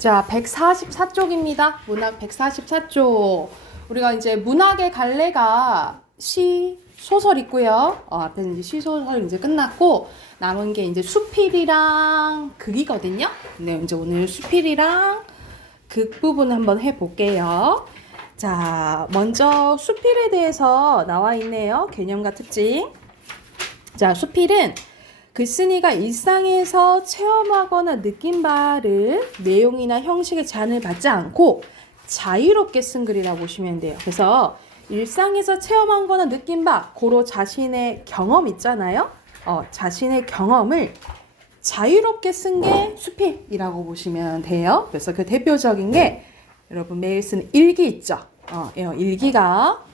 자, 144쪽입니다. 문학 144쪽. 우리가 이제 문학의 갈래가 시, 소설 있고요. 앞에는 이제 시, 소설 이제 끝났고, 남은 게 이제 수필이랑 극이거든요. 네, 이제 오늘 수필이랑 극 부분 한번 해볼게요. 자, 먼저 수필에 대해서 나와 있네요. 개념과 특징. 자, 수필은 글쓴이가 일상에서 체험하거나 느낀 바를 내용이나 형식에 제한을 받지 않고 자유롭게 쓴 글이라고 보시면 돼요. 그래서 일상에서 체험한 거나 느낀 바, 고로 자신의 경험 있잖아요. 자신의 경험을 자유롭게 쓴 게 수필이라고 보시면 돼요. 그래서 그 대표적인 게 여러분 매일 쓰는 일기 있죠. 일기가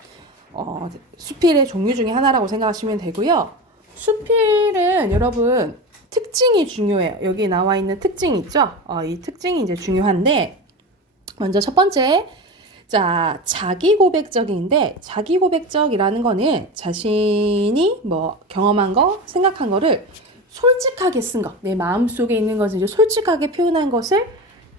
수필의 종류 중에 하나라고 생각하시면 되고요. 수필은 여러분 특징이 중요해요. 여기 나와 있는 특징 있죠? 이 특징이 이제 중요한데, 먼저 첫 번째, 자, 자기 고백적인데, 자기 고백적이라는 거는 자신이 뭐 경험한 거, 생각한 거를 솔직하게 쓴 거, 내 마음속에 있는 것을 이제 솔직하게 표현한 것을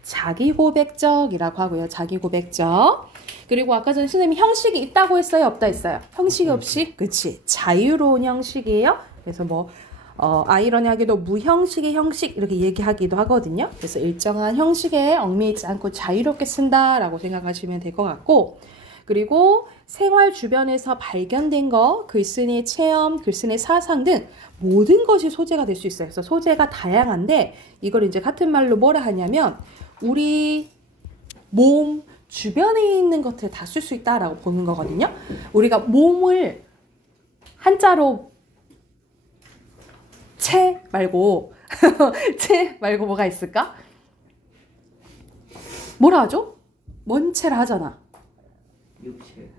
자기 고백적이라고 하고요. 자기 고백적. 그리고 아까 전에 선생님이 형식이 있다고 했어요? 없다 했어요? 형식이 없이? 그치. 자유로운 형식이에요. 그래서 뭐 아이러니하게도 무형식의 형식 이렇게 얘기하기도 하거든요. 그래서 일정한 형식에 얽매이지 않고 자유롭게 쓴다라고 생각하시면 될 것 같고, 그리고 생활 주변에서 발견된 거, 글쓴이의 체험, 글쓴이의 사상 등 모든 것이 소재가 될 수 있어요. 그래서 소재가 다양한데 이걸 이제 같은 말로 뭐라 하냐면 우리 몸 주변에 있는 것들을 다 쓸 수 있다라고 보는 거거든요. 우리가 몸을 한자로 채 말고 채 말고 뭐가 있을까? 뭐라 하죠? 뭔 채라 하잖아. 육체.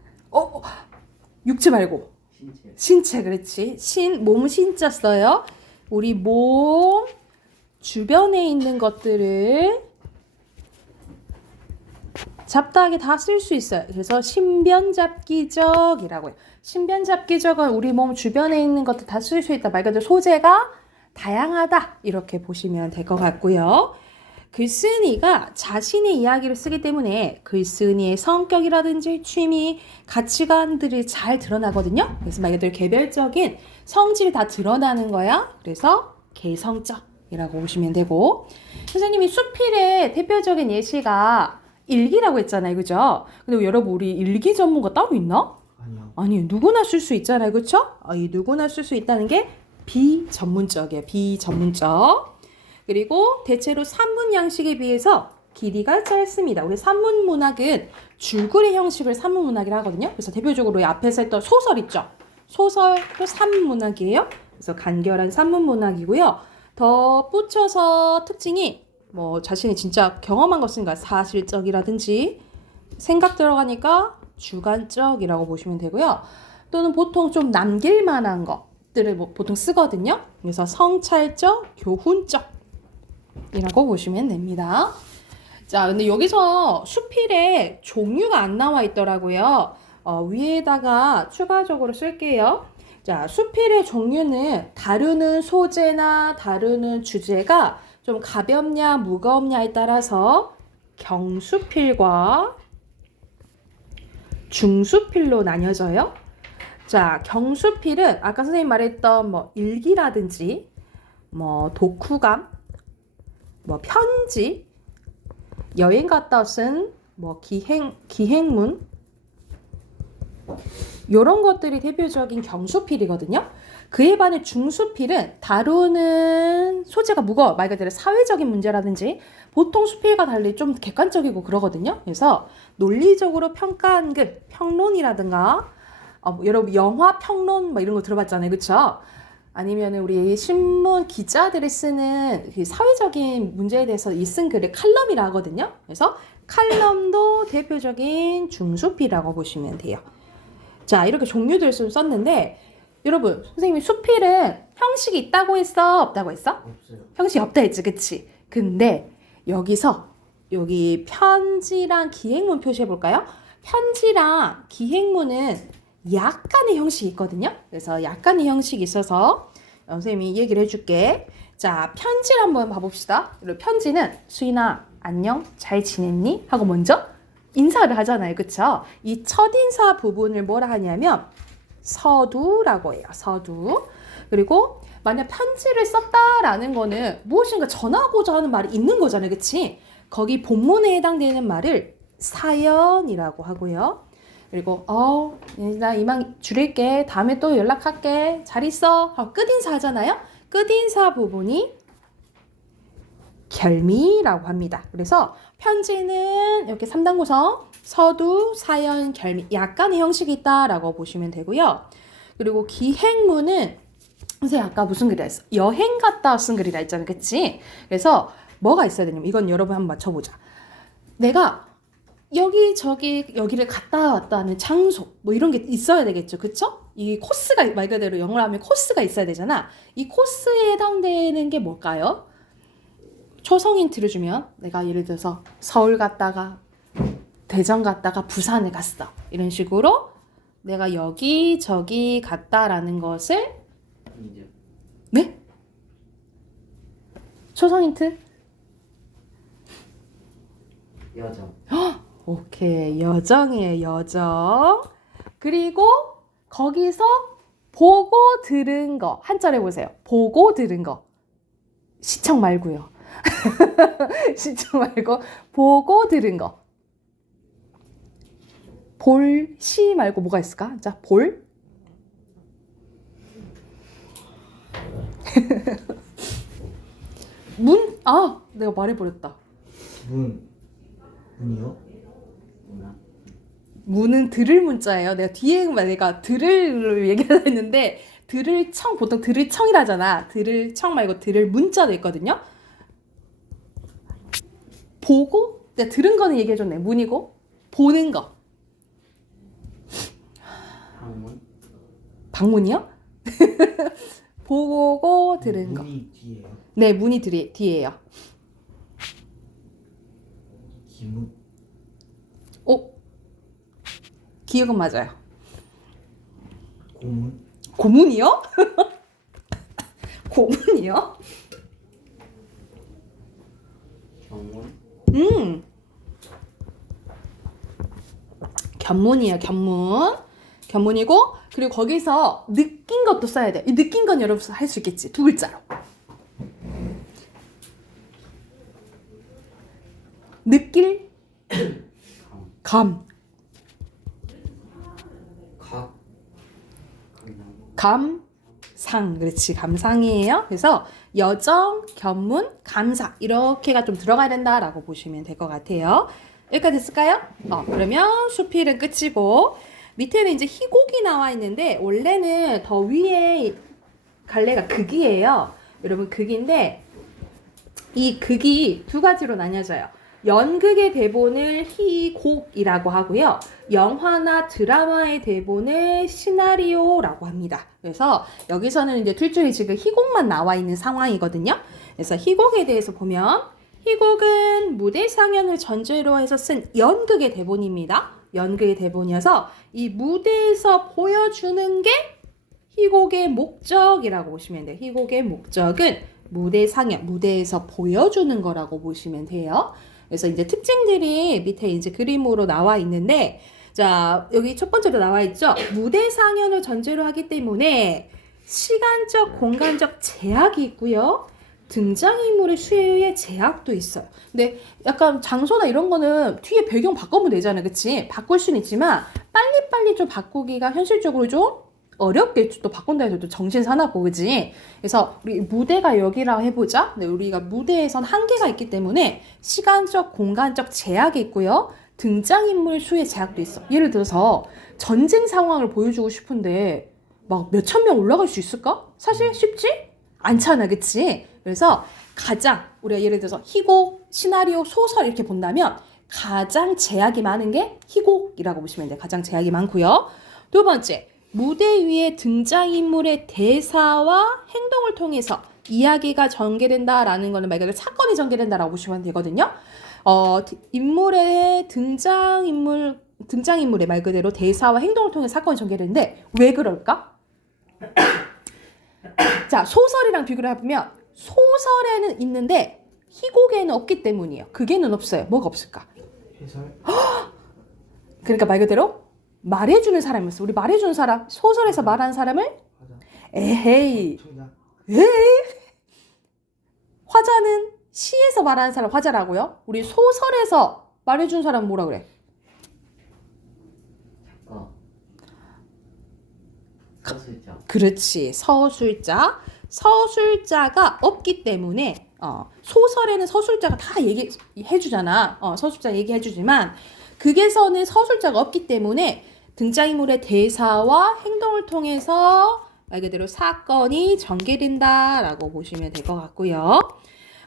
육체 말고 신체. 신체. 그렇지. 몸 신자 써요. 우리 몸 주변에 있는 것들을 잡다하게 다 쓸 수 있어요. 그래서 신변잡기적이라고 해요. 신변잡기적은 우리 몸 주변에 있는 것들 다 쓸 수 있다. 말 그대로 소재가 다양하다. 이렇게 보시면 될 것 같고요. 글쓴이가 자신의 이야기를 쓰기 때문에 글쓴이의 성격이라든지 취미, 가치관들이 잘 드러나거든요. 그래서 말 그대로 개별적인 성질이 다 드러나는 거야. 그래서 개성적이라고 보시면 되고, 선생님이 수필의 대표적인 예시가 일기라고 했잖아요. 그죠? 근데 여러분 우리 일기 전문가 따로 있나? 아니요. 아니, 누구나 쓸 수 있잖아요. 그쵸? 이 누구나 쓸 수 있다는 게 비전문적이에요. 비전문적. 그리고 대체로 산문 양식에 비해서 길이가 짧습니다. 우리 산문 문학은 줄거리 형식을 산문 문학이라 하거든요. 그래서 대표적으로 앞에서 했던 소설 있죠? 소설도 산문 문학이에요. 그래서 간결한 산문 문학이고요. 더 붙여서 특징이 뭐 자신이 진짜 경험한 것인가, 사실적이라든지 생각 들어가니까 주관적이라고 보시면 되고요. 또는 보통 좀 남길 만한 것들을 보통 쓰거든요. 그래서 성찰적, 교훈적이라고 보시면 됩니다. 자, 근데 여기서 수필에 종류가 안 나와 있더라고요. 위에다가 추가적으로 쓸게요. 자, 수필의 종류는 다루는 소재나 다루는 주제가 좀 가볍냐 무겁냐에 따라서 경수필과 중수필로 나뉘어져요. 자, 경수필은 아까 선생님 말했던 뭐 일기라든지 뭐 독후감, 뭐 편지, 여행 갔다 쓴 뭐 기행문 이런 것들이 대표적인 경수필이거든요. 그에 반해 중수필은 다루는 소재가 무거워. 말 그대로 사회적인 문제라든지 보통 수필과 달리 좀 객관적이고 그러거든요. 그래서 논리적으로 평가한 글, 평론이라든가 여러분 영화 평론 뭐 이런 거 들어봤잖아요. 그쵸? 아니면 우리 신문 기자들이 쓰는 그 사회적인 문제에 대해서 쓴 글을 칼럼이라 하거든요. 그래서 칼럼도 대표적인 중수필이라고 보시면 돼요. 자, 이렇게 종류들을 좀 썼는데 여러분, 선생님이 수필은 형식이 있다고 했어? 없다고 했어? 없어요. 형식이 없다 했지, 그치? 근데 여기서 여기 편지랑 기행문 표시해 볼까요? 편지랑 기행문은 약간의 형식이 있거든요. 그래서 약간의 형식이 있어서 선생님이 얘기를 해줄게. 자, 편지를 한번 봐봅시다. 편지는 수인아, 안녕, 잘 지냈니? 하고 먼저 인사를 하잖아요. 그쵸? 이 첫인사 부분을 뭐라 하냐면 서두라고 해요. 서두. 그리고 만약 편지를 썼다라는 거는 무엇인가 전하고자 하는 말이 있는 거잖아요. 그치? 거기 본문에 해당되는 말을 사연이라고 하고요. 그리고 나 이만 줄일게. 다음에 또 연락할게. 잘 있어. 하고 끝인사 하잖아요. 끝인사 부분이 결미라고 합니다. 그래서 편지는 이렇게 3단 구성, 서두, 사연, 결미 약간의 형식이 있다라고 보시면 되고요. 그리고 기행문은 선생님 아까 무슨 글이라 했어? 여행 갔다 쓴 글이라 했잖아. 그치? 그래서 뭐가 있어야 되냐면 이건 여러분 한번 맞춰보자. 내가 여기를 갔다 왔다 하는 장소 뭐 이런 게 있어야 되겠죠. 그쵸? 이 코스가 말 그대로 영어로 하면 코스가 있어야 되잖아. 이 코스에 해당되는 게 뭘까요? 초성 힌트를 주면 내가 예를 들어서 서울 갔다가 대전 갔다가 부산에 갔어. 이런 식으로 내가 여기저기 갔다라는 것을 이제 네? 초성 힌트? 여정. 오케이. 여정이에요. 여정. 그리고 거기서 보고 들은 거. 한자를 보세요. 보고 들은 거. 시청 말고요. 시청 말고 보고 들은 거. 볼, 시 말고 뭐가 있을까? 자, 볼. 내가 말해버렸다. 문이요? 문화. 문은 들을 문자예요. 내가 들을 얘기를 했는데 들을 청 보통 들을 청이라잖아. 들을 청 말고 들을 문자도 있거든요. 보고 내가 들은 거는 얘기해줬네. 문이고 보는 거. 방문. 방문이요? 보고 들은 거. 문이 뒤에요. 네, 문이 뒤에요. 기문. 기억은 맞아요. 고문. 고문이요? 고문이요? 경문. 견문이에요. 견문. 견문이고 그리고 거기서 느낀 것도 써야 돼요. 이 느낀 건 여러분 할 수 있겠지. 두 글자로. 느낄 감. 각. 감상. 그렇지. 감상이에요. 그래서 여정, 견문, 감사 이렇게가 좀 들어가야 된다라고 보시면 될 것 같아요. 여기까지 됐을까요? 그러면 수필은 끝이고 밑에는 이제 희곡이 나와 있는데 원래는 더 위에 갈래가 극이에요. 여러분 극인데 이 극이 두 가지로 나뉘어져요. 연극의 대본을 희곡이라고 하고요. 영화나 드라마의 대본을 시나리오라고 합니다. 그래서 여기서는 이제 둘 중에 지금 희곡만 나와 있는 상황이거든요. 그래서 희곡에 대해서 보면 희곡은 무대 상연을 전제로 해서 쓴 연극의 대본입니다. 연극의 대본이어서 이 무대에서 보여주는 게 희곡의 목적이라고 보시면 돼요. 희곡의 목적은 무대 상연, 무대에서 보여주는 거라고 보시면 돼요. 그래서 이제 특징들이 밑에 이제 그림으로 나와 있는데, 자, 여기 첫 번째로 나와 있죠? 무대 상연을 전제로 하기 때문에 시간적, 공간적 제약이 있고요. 등장인물의 수혜의 제약도 있어요. 근데 약간 장소나 이런 거는 뒤에 배경 바꾸면 되잖아요. 그치? 바꿀 수는 있지만 빨리빨리 좀 바꾸기가 현실적으로 좀 어렵겠죠. 또 바꾼다 해서 또 정신 사나고, 그지? 그래서 우리 무대가 여기라 해보자. 근데 우리가 무대에선 한계가 있기 때문에 시간적, 공간적 제약이 있고요. 등장인물 수의 제약도 있어. 예를 들어서 전쟁 상황을 보여주고 싶은데 막 몇천 명 올라갈 수 있을까? 사실 쉽지 않잖아, 그치? 그래서 가장 우리가 예를 들어서 희곡, 시나리오, 소설 이렇게 본다면 가장 제약이 많은 게 희곡이라고 보시면 돼요. 가장 제약이 많고요. 두 번째, 무대 위에 등장인물의 대사와 행동을 통해서 이야기가 전개된다라는 거는 말 그대로 사건이 전개된다라고 보시면 되거든요. 인물의 등장인물의 말 그대로 대사와 행동을 통해 사건이 전개되는데 왜 그럴까? 자, 소설이랑 비교를 해보면 소설에는 있는데 희곡에는 없기 때문이에요. 극에는 없어요. 뭐가 없을까? 해설. 그러니까 말 그대로 말해주는 사람이었어. 우리 말해주는 사람, 소설에서 말하는 사람을 화자. 에헤이. 청자. 화자는 시에서 말하는 사람 화자라고요? 우리 소설에서 말해주는 사람은 뭐라 그래? 서술자. 그렇지. 서술자. 서술자가 없기 때문에 소설에는 서술자가 다 얘기해주잖아. 서술자 얘기해주지만 극에서는 서술자가 없기 때문에 등장인물의 대사와 행동을 통해서 말 그대로 사건이 전개된다라고 보시면 될 것 같고요.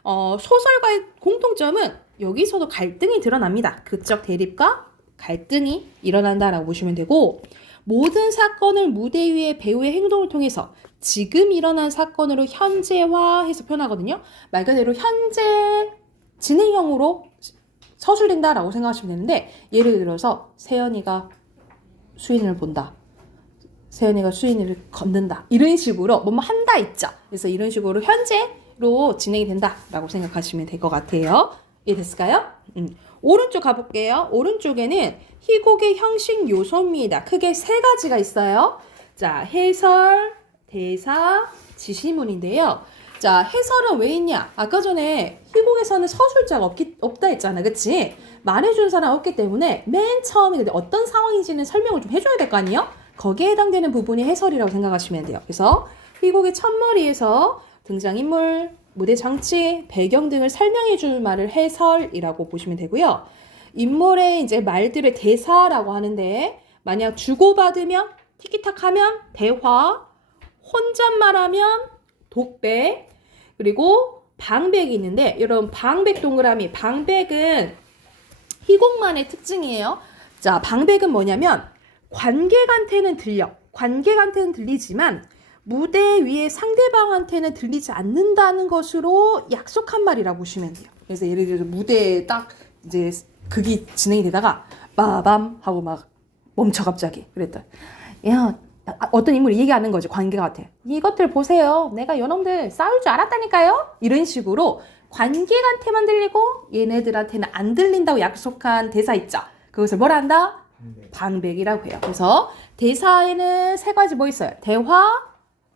소설과의 공통점은 여기서도 갈등이 드러납니다. 극적 대립과 갈등이 일어난다라고 보시면 되고 모든 사건을 무대 위의 배우의 행동을 통해서 지금 일어난 사건으로 현재화해서 표현하거든요. 말 그대로 현재 진행형으로 서술된다라고 생각하시면 되는데 예를 들어서 세연이가 수인을 본다. 세연이가 수인을 걷는다. 이런 식으로 뭐뭐 한다 있죠. 그래서 이런 식으로 현재로 진행이 된다라고 생각하시면 될 것 같아요. 이해됐을까요? 오른쪽 가볼게요. 오른쪽에는 희곡의 형식 요소입니다. 크게 세 가지가 있어요. 자, 해설, 대사, 지시문인데요. 자, 해설은 왜 있냐? 아까 전에 희곡에서는 서술자가 없다 했잖아. 그치? 말해주는 사람 없기 때문에 맨 처음에 어떤 상황인지는 설명을 좀 해줘야 될 거 아니에요? 거기에 해당되는 부분이 해설이라고 생각하시면 돼요. 그래서 희곡의 첫머리에서 등장인물, 무대 장치, 배경 등을 설명해 줄 말을 해설이라고 보시면 되고요. 인물의 이제 말들을 대사라고 하는데 만약 주고받으면 티키타카하면 대화, 혼잣말하면 독백, 그리고 방백이 있는데 여러분 방백 동그라미 방백은 희곡만의 특징이에요. 자, 방백은 뭐냐면 관객한테는 들려. 관객한테는 들리지만 무대 위에 상대방한테는 들리지 않는다는 것으로 약속한 말이라고 보시면 돼요. 그래서 예를 들어서 무대에 딱 이제 극이 진행이 되다가 빠밤 하고 막 멈춰 갑자기 그랬더니 야 어떤 인물이 얘기하는 거지 관객한테 이것들 보세요. 내가 요놈들 싸울 줄 알았다니까요. 이런 식으로 관객한테만 들리고 얘네들한테는 안 들린다고 약속한 대사 있죠. 그것을 뭐라 한다? 방백이라고 해요. 그래서 대사에는 세 가지 뭐 있어요? 대화,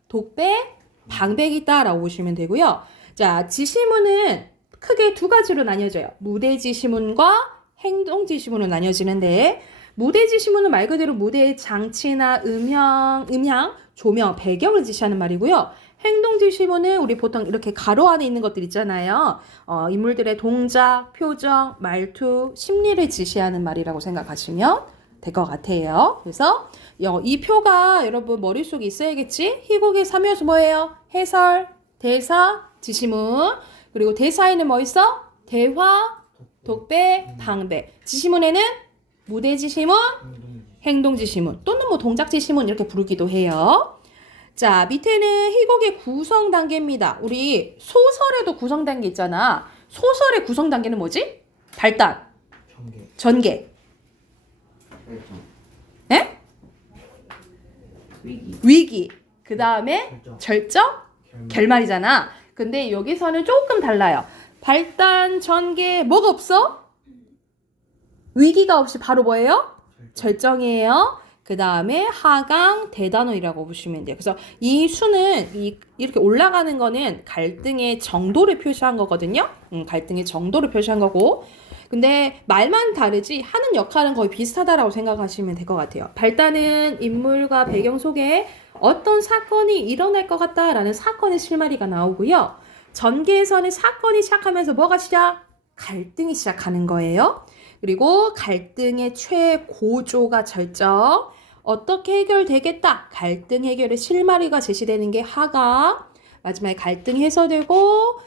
독백, 방백이 있다라고 보시면 되고요. 자, 지시문은 크게 두 가지로 나뉘어져요. 무대 지시문과 행동 지시문으로 나뉘어지는데 무대 지시문은 말 그대로 무대의 장치나 음향, 조명, 배경을 지시하는 말이고요. 행동 지시문은 우리 보통 이렇게 가로 안에 있는 것들 있잖아요. 인물들의 동작, 표정, 말투, 심리를 지시하는 말이라고 생각하시면 될 것 같아요. 그래서 이 표가 여러분 머릿속에 있어야겠지? 희곡의 3요소 뭐예요? 해설, 대사, 지시문. 그리고 대사에는 뭐 있어? 대화, 독백, 방백. 지시문에는 무대 지시문, 행동 지시문 또는 뭐 동작 지시문 이렇게 부르기도 해요. 자, 밑에는 희곡의 구성 단계입니다. 우리 소설에도 구성 단계 있잖아. 소설의 구성 단계는 뭐지? 발단, 전개, 결정. 네? 위기. 그 다음에 절정, 결말이잖아. 근데 여기서는 조금 달라요. 발단, 전개, 뭐가 없어? 위기가 없이 바로 뭐예요? 절정이에요. 그 다음에 하강, 대단원이라고 보시면 돼요. 그래서 이 수는 이렇게 올라가는 거는 갈등의 정도를 표시한 거거든요. 갈등의 정도를 표시한 거고. 근데 말만 다르지 하는 역할은 거의 비슷하다라고 생각하시면 될 것 같아요. 발단은 인물과 배경 속에 어떤 사건이 일어날 것 같다라는 사건의 실마리가 나오고요. 전개에서는 사건이 시작하면서 뭐가 시작? 갈등이 시작하는 거예요. 그리고 갈등의 최고조가 절정. 어떻게 해결되겠다? 갈등 해결의 실마리가 제시되는 게 하강. 마지막에 갈등이 해소되고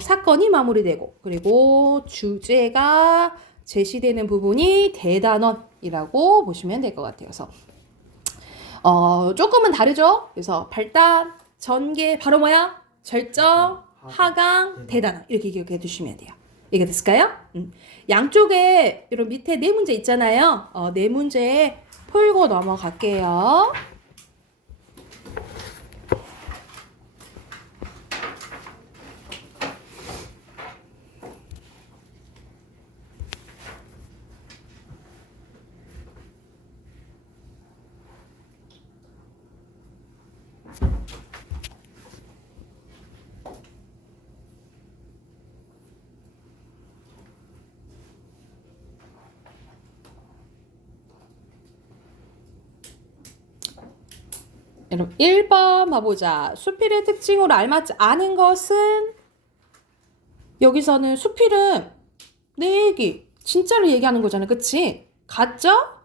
사건이 마무리되고 그리고 주제가 제시되는 부분이 대단원이라고 보시면 될 것 같아요. 그래서 조금은 다르죠? 그래서 발단, 전개, 바로 뭐야? 절정, 하강, 대단원 이렇게 기억해 두시면 돼요. 이게 됐을까요? 양쪽에 이런 밑에 네 문제 있잖아요. 네 문제 풀고 넘어갈게요. 여러분 1번 봐보자. 수필의 특징으로 알맞지 않은 것은 여기서는 수필은 내 얘기 진짜로 얘기하는 거잖아. 그치? 가짜?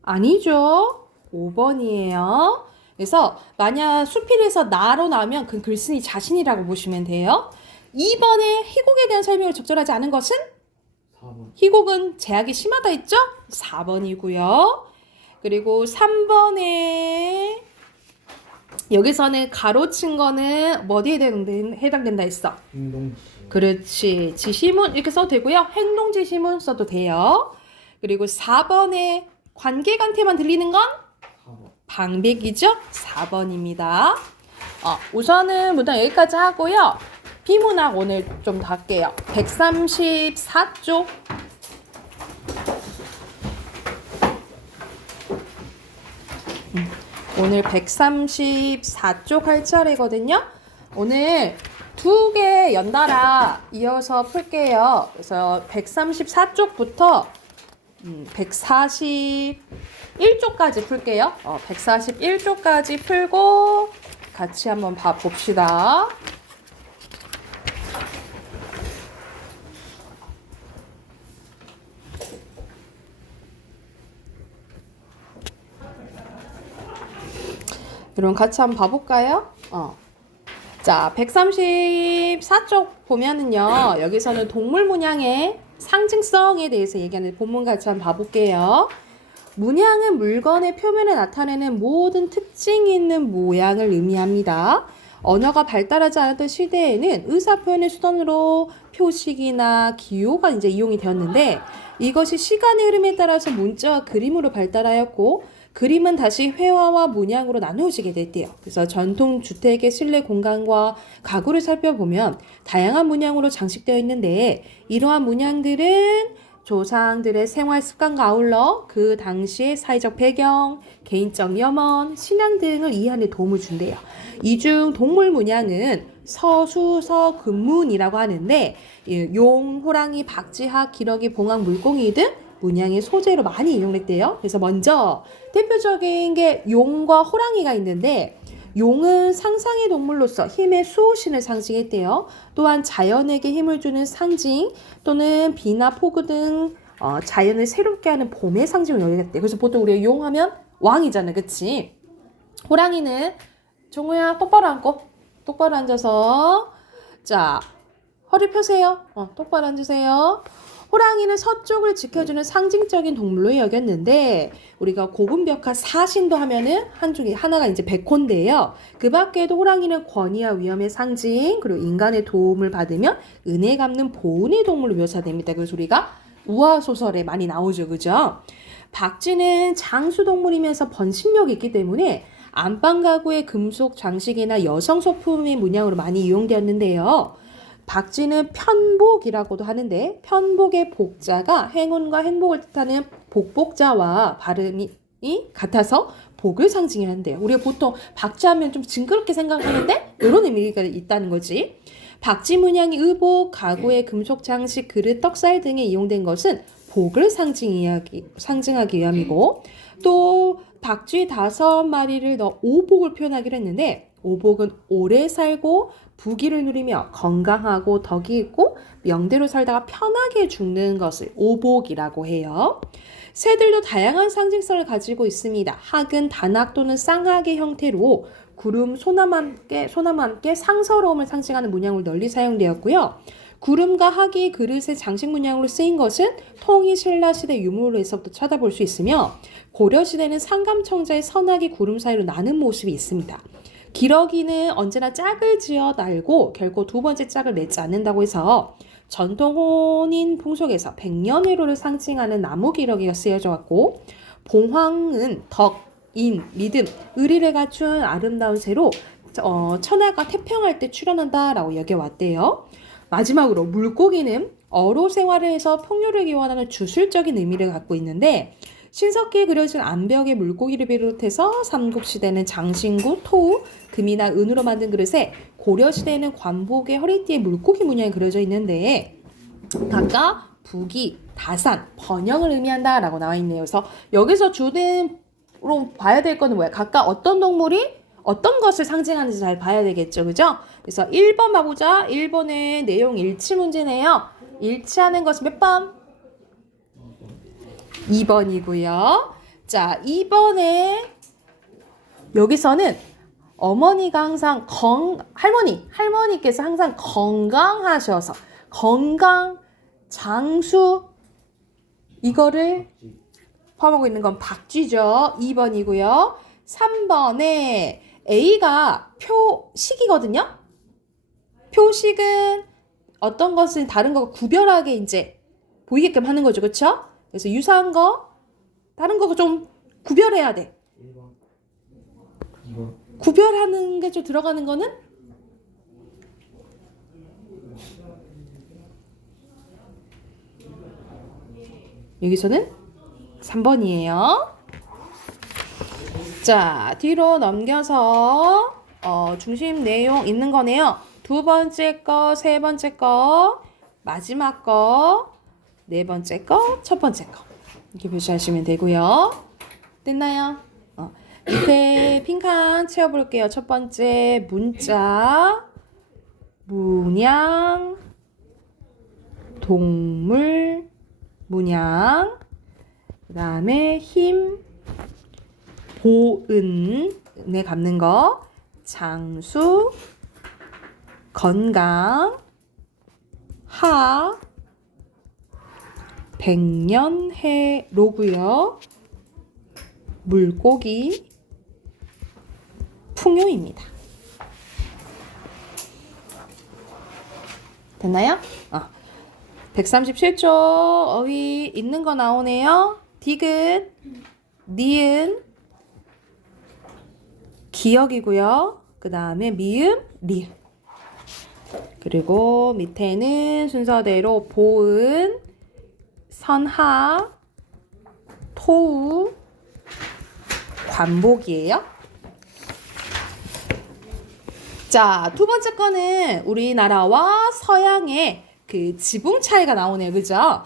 아니죠. 5번이에요. 그래서 만약 수필에서 나로 나오면 그 글쓴이 자신이라고 보시면 돼요. 2번에 희곡에 대한 설명을 적절하지 않은 것은 4번. 희곡은 제약이 심하다 했죠? 4번이고요. 그리고 3번에 여기서는 가로친 거는 어디에 해당된다 했어? 행동지. 그렇지. 지시문 이렇게 써도 되고요. 행동 지시문 써도 돼요. 그리고 4번에 관계관태만 들리는 건 4번. 방백이죠? 4번입니다. 우선은 문장 여기까지 하고요. 비문학 오늘 좀 더 할게요. 134쪽. 오늘 134쪽 할 차례거든요. 오늘 두 개 연달아 이어서 풀게요. 그래서 134쪽부터 141쪽까지 풀게요. 141쪽까지 풀고 같이 한번 봅시다. 여러분 같이 한번 봐볼까요? 자, 134쪽 보면은요, 여기서는 동물 문양의 상징성에 대해서 얘기하는 본문 같이 한번 봐볼게요. 문양은 물건의 표면에 나타내는 모든 특징이 있는 모양을 의미합니다. 언어가 발달하지 않았던 시대에는 의사표현의 수단으로 표식이나 기호가 이제 이용이 되었는데 이것이 시간의 흐름에 따라서 문자와 그림으로 발달하였고 그림은 다시 회화와 문양으로 나누어지게 됐대요. 그래서 전통 주택의 실내 공간과 가구를 살펴보면 다양한 문양으로 장식되어 있는데 이러한 문양들은 조상들의 생활 습관과 아울러 그 당시의 사회적 배경, 개인적 염원, 신앙 등을 이해하는 데 도움을 준대요. 이 중 동물 문양은 서수서 금문이라고 하는데 용, 호랑이, 박쥐, 학, 기러기, 봉황, 물고기 등 문양의 소재로 많이 이용됐대요. 그래서 먼저 대표적인 게 용과 호랑이가 있는데 용은 상상의 동물로서 힘의 수호신을 상징했대요. 또한 자연에게 힘을 주는 상징 또는 비나 폭우 등 자연을 새롭게 하는 봄의 상징을 여겼대. 그래서 보통 우리가 용하면 왕이잖아. 그치? 호랑이는 종우야 똑바로 앉고 똑바로 앉아서 자 허리 펴세요. 똑바로 앉으세요. 호랑이는 서쪽을 지켜주는 상징적인 동물로 여겼는데 우리가 고분벽화 사신도 하면은 하나가 이제 백호인데요. 그 밖에도 호랑이는 권위와 위엄의 상징 그리고 인간의 도움을 받으면 은혜 갚는 보은의 동물로 묘사됩니다. 그래서 우리가 우화 소설에 많이 나오죠, 그죠? 박쥐는 장수 동물이면서 번식력이 있기 때문에 안방 가구의 금속 장식이나 여성 소품의 문양으로 많이 이용되었는데요. 박쥐는 편복이라고도 하는데 편복의 복자가 행운과 행복을 뜻하는 복복자와 발음이 같아서 복을 상징한대요. 우리가 보통 박쥐 하면 좀 징그럽게 생각하는데 이런 의미가 있다는 거지. 박쥐 문양이 의복, 가구의 금속 장식, 그릇, 떡살 등에 이용된 것은 복을 상징하기 위함이고 또 박쥐 5마리를 넣어 오복을 표현하기로 했는데 오복은 오래 살고 부귀를 누리며 건강하고 덕이 있고 명대로 살다가 편하게 죽는 것을 오복이라고 해요. 새들도 다양한 상징성을 가지고 있습니다. 학은 단학 또는 쌍학의 형태로 구름, 소나무 함께 상서로움을 상징하는 문양으로 널리 사용되었고요. 구름과 학이 그릇의 장식 문양으로 쓰인 것은 통일 신라시대 유물에서부터 찾아볼 수 있으며 고려시대는 상감청자의 선악이 구름 사이로 나는 모습이 있습니다. 기러기는 언제나 짝을 지어 날고 결코 두 번째 짝을 맺지 않는다고 해서 전통 혼인 풍속에서 백년해로를 상징하는 나무 기러기가 쓰여져 왔고 봉황은 덕, 인, 믿음, 의리를 갖춘 아름다운 새로 천하가 태평할 때 출현한다라고 여겨왔대요. 마지막으로 물고기는 어로 생활을 해서 풍요를 기원하는 주술적인 의미를 갖고 있는데 신석기에 그려진 암벽에 물고기를 비롯해서 삼국시대는 장신구, 토우, 금이나 은으로 만든 그릇에 고려시대에는 관복의 허리띠에 물고기 문양이 그려져 있는데 각각 부기, 다산, 번영을 의미한다라고 나와 있네요. 그래서 여기서 주된으로 봐야 될 거는 뭐야? 각각 어떤 동물이 어떤 것을 상징하는지 잘 봐야 되겠죠. 그죠? 그래서 1번 봐보자. 1번의 내용 일치 문제네요. 일치하는 것은 몇 번? 2번이고요. 자, 2번에 여기서는 어머니가 항상 할머니께서 항상 건강하셔서 건강, 장수 이거를 포함하고 있는 건 박쥐죠. 2번이고요. 3번에 A가 표식이거든요. 표식은 어떤 것은 다른 거 구별하게 이제 보이게끔 하는 거죠. 그렇죠? 그래서 유사한 거, 다른 거 좀 구별해야 돼. 1번 2번 구별하는 게 좀 들어가는 거는 여기서는 3번이에요. 자, 뒤로 넘겨서 중심 내용 있는 거네요. 두 번째 거, 세 번째 거, 마지막 거, 네 번째 거, 첫 번째 거. 이렇게 표시하시면 되고요. 됐나요? 밑에 빈칸 채워볼게요. 첫 번째 문자, 문양, 동물, 문양, 그 다음에 힘, 보은에 갚는 거, 장수, 건강, 하, 백년해로고요. 물고기, 풍요입니다. 됐나요? 137쪽 어휘 있는 거 나오네요. 디귿, 니은, 기역이고요. 그 다음에 미음, 리음. 그리고 밑에는 순서대로 보은, 선하, 토우, 관복이에요. 자, 두 번째 거는 우리나라와 서양의 그 지붕 차이가 나오네요. 그죠?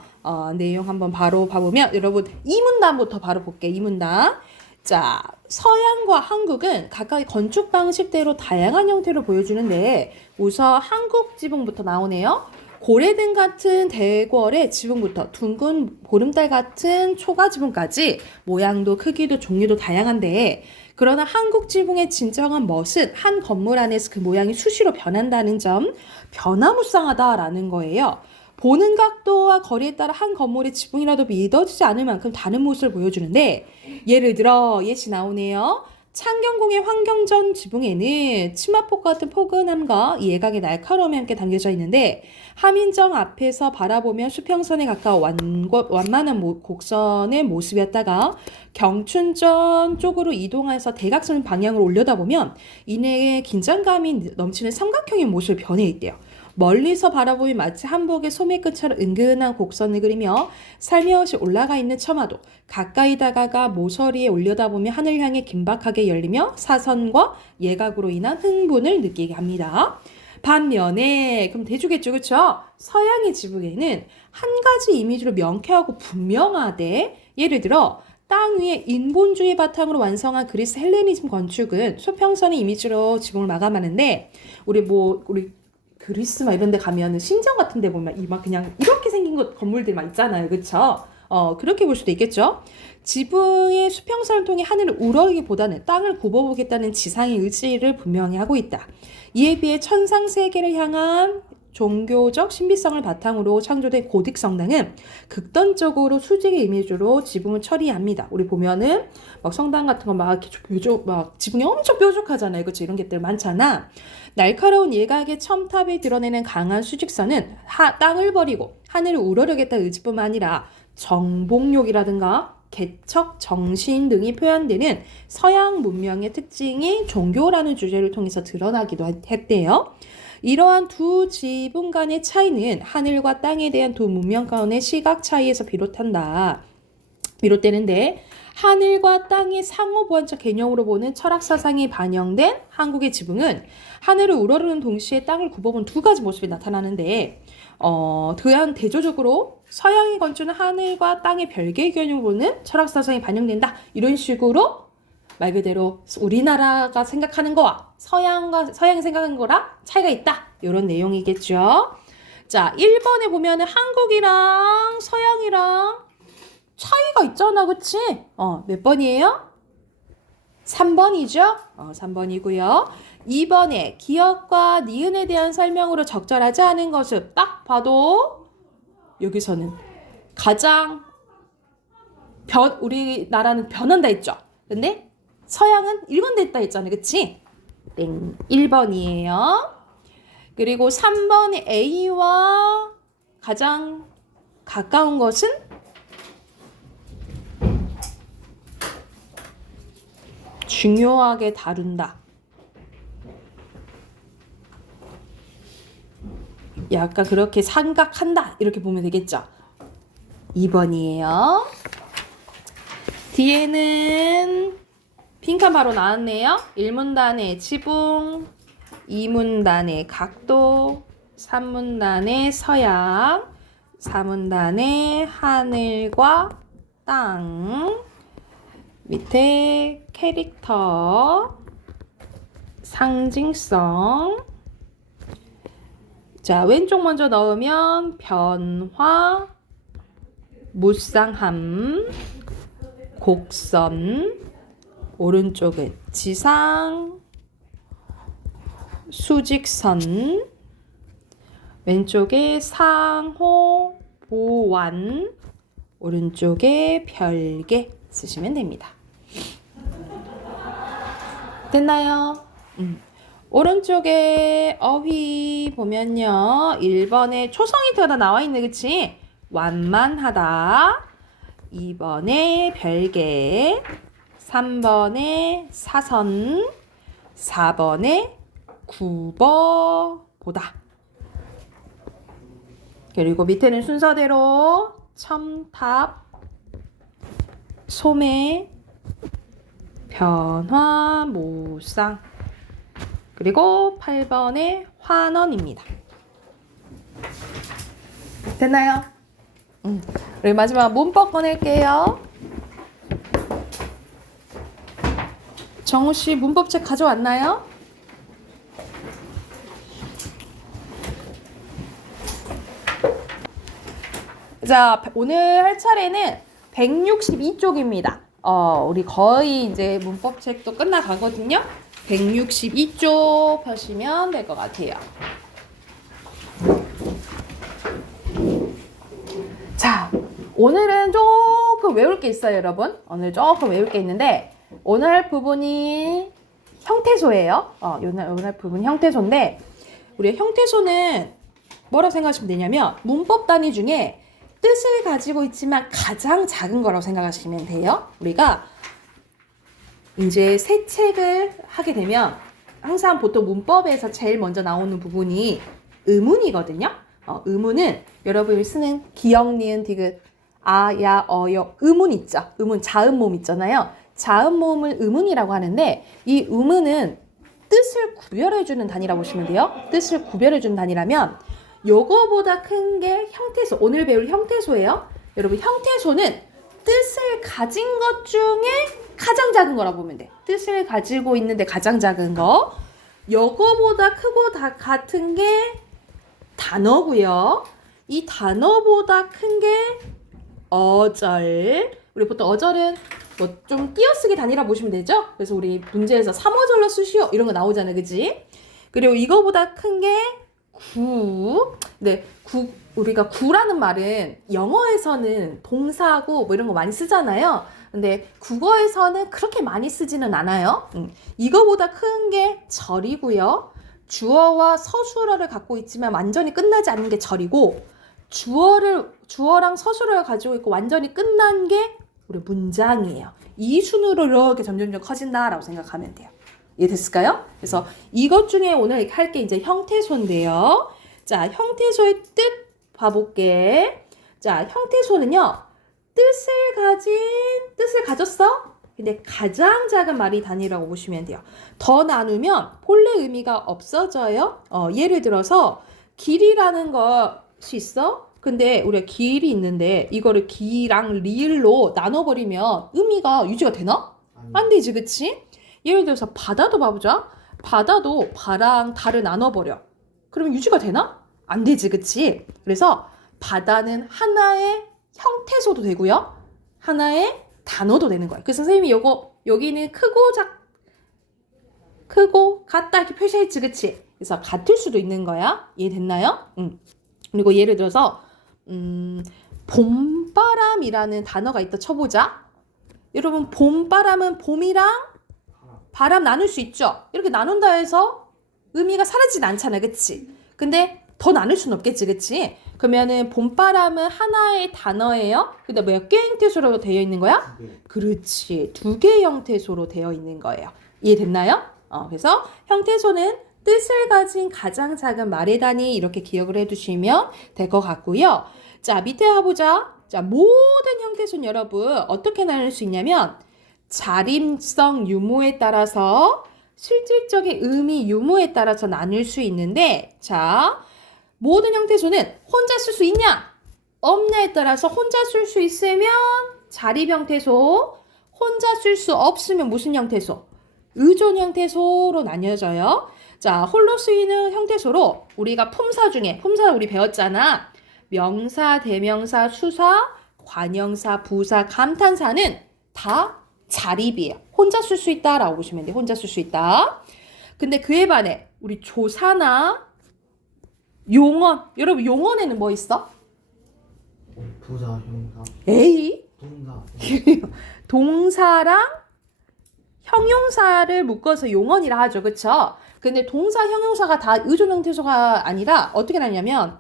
내용 한번 바로 봐보면 여러분 이 문단부터 바로 볼게요. 이 문단. 자, 서양과 한국은 각각의 건축 방식대로 다양한 형태를 보여주는데 우선 한국 지붕부터 나오네요. 고래등 같은 대궐의 지붕부터 둥근 보름달 같은 초가 지붕까지 모양도 크기도 종류도 다양한데 그러나 한국 지붕의 진정한 멋은 한 건물 안에서 그 모양이 수시로 변한다는 점, 변화무쌍하다라는 거예요. 보는 각도와 거리에 따라 한 건물의 지붕이라도 믿어지지 않을 만큼 다른 모습을 보여주는데 예를 들어 예시 나오네요. 창경궁의 황경전 지붕에는 치마폭 같은 포근함과 예각의 날카로움이 함께 담겨져 있는데 함인정 앞에서 바라보면 수평선에 가까워 완만한 곡선의 모습이었다가 경춘전 쪽으로 이동해서 대각선 방향으로 올려다보면 이내에 긴장감이 넘치는 삼각형의 모습을 변해 있대요. 멀리서 바라보면 마치 한복의 소매끝처럼 은근한 곡선을 그리며 살며시 올라가 있는 처마도 가까이 다가가 모서리에 올려다보면 하늘 향해 긴박하게 열리며 사선과 예각으로 인한 흥분을 느끼게 합니다. 반면에 그럼 대주겠죠, 그렇죠? 서양의 지붕에는 한 가지 이미지로 명쾌하고 분명하되 예를 들어 땅 위에 인본주의 바탕으로 완성한 그리스 헬레니즘 건축은 수평선의 이미지로 지붕을 마감하는데 우리 그리스 막 이런 데 가면은 신전 같은 데 보면 막 그냥 이렇게 생긴 건물들 막 있잖아요. 그쵸? 그렇게 볼 수도 있겠죠. 지붕의 수평선을 통해 하늘을 우러기보다는 땅을 굽어보겠다는 지상의 의지를 분명히 하고 있다. 이에 비해 천상세계를 향한 종교적 신비성을 바탕으로 창조된 고딕 성당은 극단적으로 수직의 이미지로 지붕을 처리합니다. 우리 보면은 막 성당 같은 거 막 지붕이 엄청 뾰족하잖아요. 그렇죠? 이런 것들 많잖아. 날카로운 예각의 첨탑에 드러내는 강한 수직선은 땅을 버리고 하늘을 우러르겠다는 의지뿐만 아니라 정복욕이라든가 개척, 정신 등이 표현되는 서양 문명의 특징이 종교라는 주제를 통해서 드러나기도 했대요. 이러한 두 지붕 간의 차이는 하늘과 땅에 대한 두 문명 간의 시각 차이에서 비롯한다. 비롯되는데 하늘과 땅의 상호 보완적 개념으로 보는 철학 사상이 반영된 한국의 지붕은 하늘을 우러르는 동시에 땅을 굽어본 두 가지 모습이 나타나는데 또한 대조적으로 서양이 건축은 하늘과 땅의 별개의 개념으로 보는 철학 사상이 반영된다. 이런 식으로 말 그대로 우리나라가 생각하는 거와 서양이 생각하는 거랑 차이가 있다. 이런 내용이겠죠. 자, 1번에 보면은 한국이랑 서양이랑 차이가 있잖아, 그치? 몇 번이에요? 3번이죠? 3번이고요. 2번에 기억과 니은에 대한 설명으로 적절하지 않은 것을 딱 봐도 여기서는 가장 우리나라는 변한다 했죠? 근데 서양은 일관됐다 했잖아, 그치? 땡, 1번이에요. 그리고 3번의 A와 가장 가까운 것은 중요하게 다룬다. 약간 그렇게 생각한다. 이렇게 보면 되겠죠. 2번이에요. 뒤에는 빈칸 바로 나왔네요. 1문단의 지붕, 2문단의 각도, 3문단의 서양, 4문단의 하늘과 땅, 밑에 캐릭터, 상징성. 자, 왼쪽 먼저 넣으면 변화, 무쌍함, 곡선. 오른쪽은 지상, 수직선. 왼쪽에 상호, 보완. 오른쪽에 별개 쓰시면 됩니다. 됐나요? 오른쪽에 어휘 보면요. 1번에 초성인터가 나와 있네, 그치? 완만하다. 2번에 별개. 3번에 사선. 4번에 굽어보다. 그리고 밑에는 순서대로 첨탑, 소매, 변화, 무쌍. 그리고 8번의 환원입니다. 됐나요? 그리고 마지막 문법 꺼낼게요. 정우씨 문법책 가져왔나요? 자, 오늘 할 차례는 162쪽입니다. 우리 거의 이제 문법책도 끝나가거든요. 162쪽 펴시면 될 것 같아요. 자, 오늘은 조금 외울 게 있어요, 여러분. 오늘 조금 외울 게 있는데 오늘 할 부분이 형태소예요. 오늘 할 부분이 형태소인데 우리 형태소는 뭐라고 생각하시면 되냐면 문법 단위 중에 뜻을 가지고 있지만 가장 작은 거라고 생각하시면 돼요. 우리가 이제 새 책을 하게 되면 항상 보통 문법에서 제일 먼저 나오는 부분이 의문이거든요. 의문은 여러분이 쓰는 기역, 니은, 디귿, 아, 야, 어, 여, 의문 있죠. 의문, 자음모음 있잖아요. 자음모음을 의문이라고 하는데 이 의문은 뜻을 구별해주는 단위라고 보시면 돼요. 뜻을 구별해주는 단위라면 요거보다 큰 게 형태소. 오늘 배울 형태소예요. 여러분, 형태소는 뜻을 가진 것 중에 가장 작은 거라고 보면 돼. 뜻을 가지고 있는데 가장 작은 거. 요거보다 크고 다 같은 게 단어고요. 이 단어보다 큰 게 어절. 우리 보통 어절은 뭐 좀 띄어쓰기 단위라 보시면 되죠. 그래서 우리 문제에서 3어절로 쓰시오 이런 거 나오잖아요, 그지? 그리고 이거보다 큰 게 구. 네, 우리가 구라는 말은 영어에서는 동사고 뭐 이런 거 많이 쓰잖아요. 근데 국어에서는 그렇게 많이 쓰지는 않아요. 이거보다 큰 게 절이고요. 주어와 서술어를 갖고 있지만 완전히 끝나지 않는 게 절이고, 주어랑 서술어를 가지고 있고 완전히 끝난 게 우리 문장이에요. 이 순으로 이렇게 점점점 커진다라고 생각하면 돼요. 이해됐을까요? 그래서 이것 중에 오늘 할 게 이제 형태소인데요. 자, 형태소의 뜻 봐볼게. 자, 형태소는요, 뜻을 가졌어? 근데 가장 작은 말이 단위라고 보시면 돼요. 더 나누면 본래 의미가 없어져요. 예를 들어서 길이라는 것이 있어. 근데 우리가 길이 있는데 이거를 기랑 리을로 나눠버리면 의미가 유지가 되나? 안 되지, 그치? 예를 들어서 바다도 봐보자. 바다도 바랑 달을 나눠버려. 그러면 유지가 되나? 안 되지, 그치? 그래서 바다는 하나의 형태소도 되고요. 하나의 단어도 되는 거예요. 그래서 선생님이 여기는 크고 같다 이렇게 표시했지, 그치? 그래서 같을 수도 있는 거야. 이해됐나요? 그리고 예를 들어서 봄바람이라는 단어가 있다 쳐보자. 여러분, 봄바람은 봄이랑 바람 나눌 수 있죠? 이렇게 나눈다 해서 의미가 사라지진 않잖아, 그치? 근데 더 나눌 수는 없겠지, 그치? 그러면은 봄바람은 하나의 단어예요? 근데 몇 개 형태소로 되어 있는 거야? 그렇지, 2개 형태소로 되어 있는 거예요. 이해됐나요? 그래서 형태소는 뜻을 가진 가장 작은 말의 단위 이렇게 기억을 해두시면 될 것 같고요. 자, 밑에 가보자. 자, 모든 형태소는 여러분 어떻게 나눌 수 있냐면 자림성 유무에 따라서 실질적인 의미 유무에 따라서 나눌 수 있는데, 자, 모든 형태소는 혼자 쓸 수 있냐 없냐에 따라서 혼자 쓸 수 있으면 자립 형태소, 혼자 쓸 수 없으면 무슨 형태소? 의존 형태소로 나뉘어져요. 자, 홀로 쓰이는 형태소로 우리가 품사 중에, 품사 우리 배웠잖아. 명사, 대명사, 수사, 관형사, 부사, 감탄사는 다 자립이에요. 혼자 쓸 수 있다라고 보시면 돼요. 혼자 쓸 수 있다. 근데 그에 반해 우리 조사나 용언, 여러분 용언에는 뭐 있어? 부사, 형사, 에이, 동사. 동사랑 형용사를 묶어서 용언이라 하죠. 그쵸? 근데 동사, 형용사가 다 의존 형태소가 아니라 어떻게 나냐면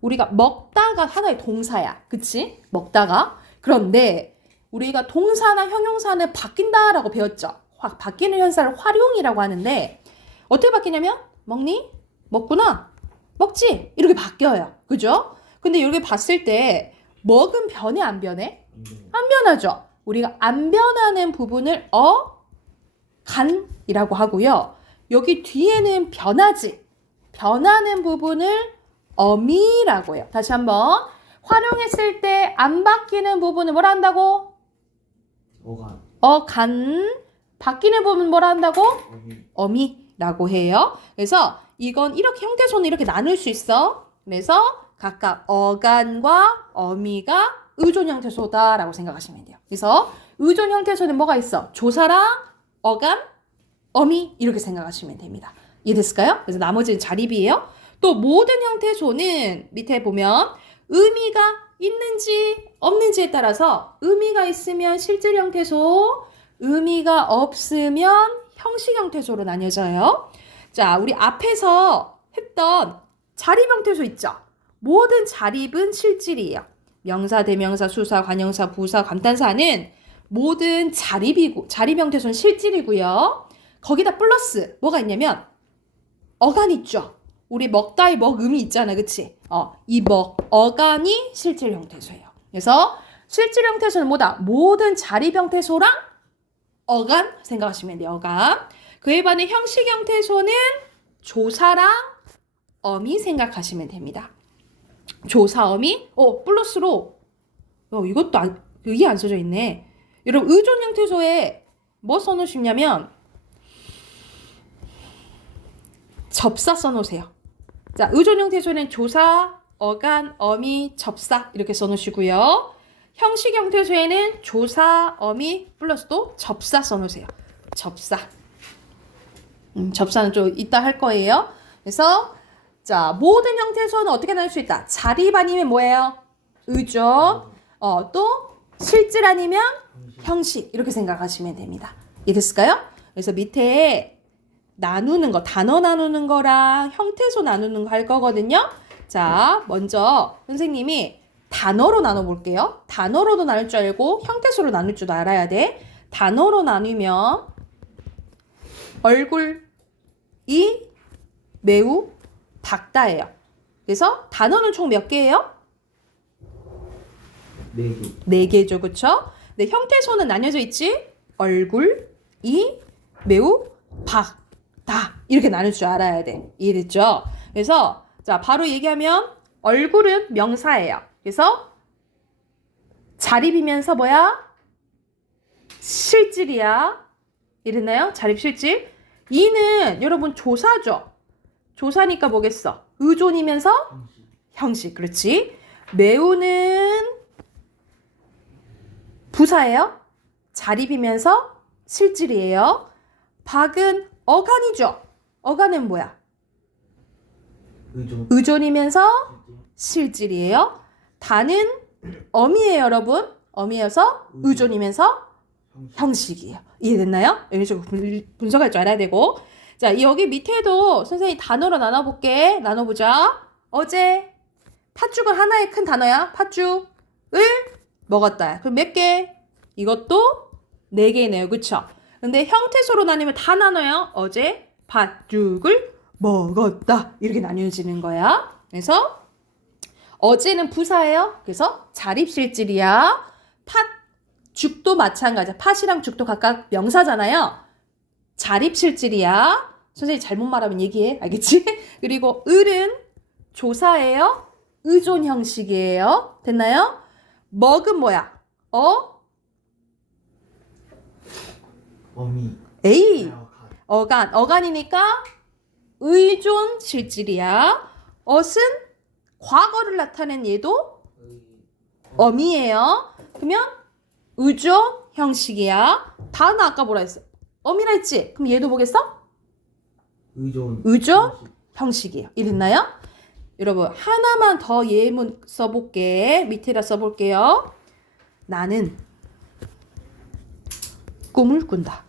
우리가 먹다가 하나의 동사야. 그치? 먹다가. 그런데 우리가 동사나 형용사는 바뀐다라고 배웠죠. 바뀌는 현상을 활용이라고 하는데 어떻게 바뀌냐면 먹니? 먹구나. 먹지? 이렇게 바뀌어요. 그죠? 근데 이렇게 봤을 때 먹은 변해 안 변해? 안 변하죠. 우리가 안 변하는 부분을 간이라고 하고요. 여기 뒤에는 변하지. 변하는 부분을 어미라고 해요. 다시 한번. 활용했을 때 안 바뀌는 부분을 뭐라 한다고? 간. 바뀌는 부분 뭐라 한다고? 어미라고 해요. 그래서 이건 이렇게 형태소는 이렇게 나눌 수 있어. 그래서 각각 어간과 어미가 의존 형태소다라고 생각하시면 돼요. 그래서 의존 형태소는 뭐가 있어? 조사랑 어간, 어미 이렇게 생각하시면 됩니다. 이해됐을까요? 그래서 나머지는 자립이에요. 또 모든 형태소는 밑에 보면 의미가 있는지 없는지에 따라서 의미가 있으면 실질 형태소, 의미가 없으면 형식 형태소로 나뉘어져요. 자, 우리 앞에서 했던 자립 형태소 있죠? 모든 자립은 실질이에요. 명사, 대명사, 수사, 관형사, 부사, 감탄사는 모든 자립 형태소는 실질이고요. 거기다 플러스 뭐가 있냐면 어간 있죠? 우리 먹다의 먹음이 있잖아, 그치? 이 어간이 실질 형태소예요. 그래서 실질 형태소는 뭐다? 모든 자립 형태소랑 어간 생각하시면 돼요. 어간. 그에 반해 형식 형태소는 조사랑 어미 생각하시면 됩니다. 조사, 어미. 플러스로 이것도 이게 안 써져 있네. 여러분 의존 형태소에 뭐 써놓으시냐면 접사 써놓으세요. 자, 의존 형태소는 조사, 어간, 어미, 접사 이렇게 써놓으시고요. 형식 형태소에는 조사, 어미 플러스 또 접사 써놓으세요. 접사. 접사는 좀 이따 할 거예요. 그래서 자, 모든 형태소는 어떻게 나눌 수 있다? 자립 아니면 뭐예요? 의존. 또 실질 아니면 형식 이렇게 생각하시면 됩니다. 이해됐을까요? 그래서 밑에 나누는 거, 단어 나누는 거랑 형태소 나누는 거 할 거거든요. 자, 먼저 선생님이 단어로 나눠볼게요. 단어로도 나눌 줄 알고 형태소로 나눌 줄 알아야 돼. 단어로 나누면 얼굴이 매우 작다예요. 그래서 단어는 총 몇 개예요? 네 개. 네 개죠, 그쵸? 네, 형태소는 나뉘어져 있지? 얼굴, 이, 매우, 박, 다 이렇게 나눌 줄 알아야 돼. 이해됐죠? 그래서 자 바로 얘기하면 얼굴은 명사예요. 그래서 자립이면서 뭐야? 실질이야. 이랬나요? 자립 실질. 이는 여러분 조사죠. 조사니까 뭐겠어? 의존이면서 형식. 형식. 그렇지. 매우는 부사예요. 자립이면서 실질이에요. 박은 어간이죠. 어간은 뭐야? 의존. 의존이면서 실질이에요. 다는 어미예요, 여러분. 어미여서 의존이면서 형식. 형식이에요. 이해됐나요? 이런 식으로 분석할 줄 알아야 되고. 자, 여기 밑에도 선생님이 단어로 나눠볼게. 나눠보자. 어제 팥죽은 하나의 큰 단어야. 팥죽을 먹었다. 그럼 몇 개? 이것도 4개네요. 그쵸? 근데 형태소로 나누면 다 나눠요. 어제 팥죽을 먹었다. 이렇게 나뉘어지는 거야. 그래서 어제는 부사예요. 그래서 자립실질이야. 팥죽도 마찬가지야. 팥이랑 죽도 각각 명사잖아요. 자립실질이야. 선생님 잘못 말하면 얘기해. 알겠지? 그리고 을은 조사예요. 의존 형식이에요. 됐나요? 먹은 뭐야? 어미. 에이. 간. 어간이니까 의존 실질이야. 엇은 과거를 나타낸 얘도 어미예요. 그러면 의존 형식이야. 다는 아까 뭐라 했어? 어미라 했지? 그럼 얘도 뭐겠어? 의존. 의존 형식. 형식이에요. 이랬나요? 여러분 하나만 더 예문 써볼게. 밑에다 써볼게요. 나는 꿈을 꾼다.